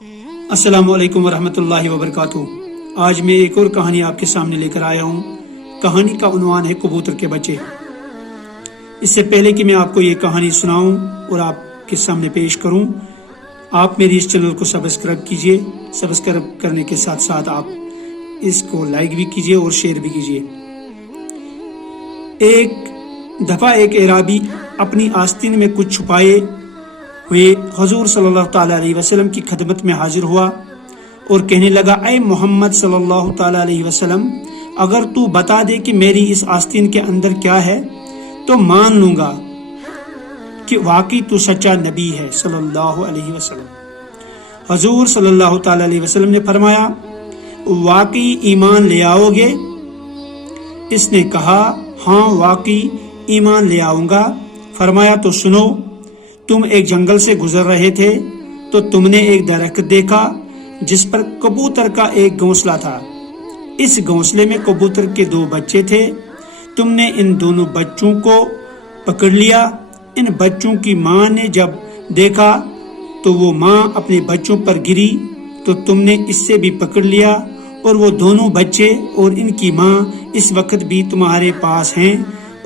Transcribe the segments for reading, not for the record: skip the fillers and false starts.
السلام علیکم ورحمۃ اللہ وبرکاتہ۔ آج میں ایک اور کہانی آپ کے سامنے لے کر آیا ہوں۔ کہانی کا عنوان ہے کبوتر کے بچے۔ اس سے پہلے کہ میں آپ کو یہ کہانی سناؤں اور آپ کے سامنے پیش کروں، آپ میری اس چینل کو سبسکرائب کیجئے۔ سبسکرائب کرنے کے ساتھ ساتھ آپ اس کو لائک بھی کیجئے اور شیئر بھی کیجئے۔ ایک دفعہ ایک اعرابی اپنی آستین میں کچھ چھپائے ہوئے حضور صلی اللہ تعالیٰ علیہ وسلم کی خدمت میں حاضر ہوا اور کہنے لگا، اے محمد صلی اللہ تعالیٰ علیہ وسلم، اگر تو بتا دے کہ میری اس آستین کے اندر کیا ہے تو مان لوں گا کہ واقعی تو سچا نبی ہے صلی اللہ علیہ وسلم۔ حضور صلی اللہ تعالیٰ علیہ وسلم نے فرمایا، واقعی ایمان لے آؤ گے؟ اس نے کہا، ہاں واقعی ایمان لے آؤں گا۔ فرمایا، تو سنو، تم ایک جنگل سے گزر رہے تھے تو تم نے ایک درخت دیکھا جس پر کبوتر کا ایک گھونسلہ تھا۔ اس گھونسلے میں کبوتر کے 2 بچے تھے۔ تم نے ان دونوں بچوں کو پکڑ لیا۔ ان بچوں کی ماں نے جب دیکھا تو وہ ماں اپنے بچوں پر گری تو تم نے اس سے بھی پکڑ لیا، اور وہ دونوں بچے اور ان کی ماں اس وقت بھی تمہارے پاس ہیں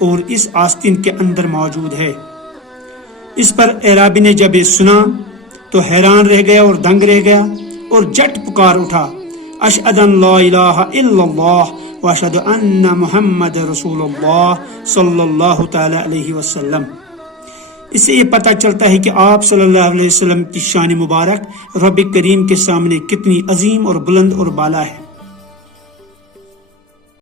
اور اس آستین کے اندر موجود ہے۔ اس پر اعرابی نے جب یہ سنا تو حیران رہ گیا اور دنگ رہ گیا اور جٹ پکار اٹھا، اشہد ان لا الہ الا اللہ واشہد ان محمد رسول اللہ صلی اللہ تعالی علیہ وسلم۔ اس سے یہ پتہ چلتا ہے کہ آپ صلی اللہ علیہ وسلم کی شان مبارک رب کریم کے سامنے کتنی عظیم اور بلند اور بالا ہے۔